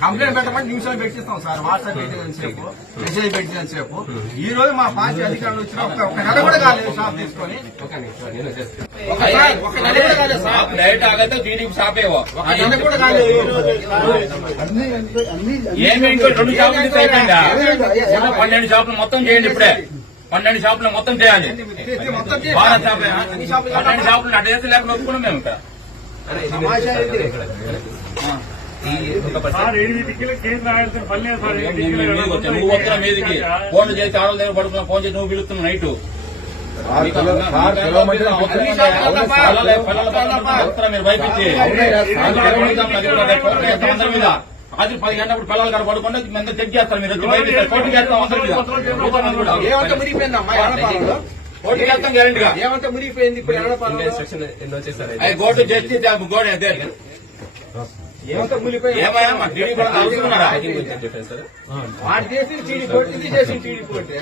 Complaint పెట్టమంటే నిమిషాలు పెట్టిస్తాం sir. WhatsApp పెట్టిన సేపు, మెసేజ్ పెట్టిన సేపు. ఈ రోజు మా పార్టీ అధికారులు వచ్చిన ఒక నెల కూడా కాలేదు షాప్ తీసుకొని. ఒక నెల కూడా కాలేదు సార్. డైరెక్ట్ ఆగైతే దీనికి షాప్ ఏవో ఒక నెల కూడా కాలేదు. ఏమి ఇంకో 2 షాపులు మిస్ అయిపోయిందా? 12 షాపులు మొత్తం చేయండి. ఇప్పుడే 12 షాపులు మొత్తం చేయాలి. భారత్ షాప్ 12 షాపులు అటు చేసి లేకుండా ఒప్పుకున్నాం మేము ఇక్కడ. నువ్వు వస్తున్నా మీదికి ఫోన్లు చేసి ఆడల దగ్గర పడుతున్నా, ఫోన్ చేసి నువ్వు పిలుస్తున్నావు నైట్. మీరు భయపించి మీద రాత్రి 10 గంటప్పుడు పిల్లలు కాడ పడుకుంటే మీద చెక్ చేస్తారు. మీరు వచ్చి భయపిస్తారు. కోర్టుకి వేస్తాం అందరి మీద. కోర్టుకి వేస్తాం గ్యారెంటీగా. ఏమంటే మురిగిపోయింది ఇప్పుడు గోటు చేసి గోడ ఏమంటే మునిగిపోయింది. ఏమయ్యా మా టీడీ కూడా కలుస్తున్నారా? వాడు చేసి టీడీ కొట్టింది, చేసి టీడీ కొట్టే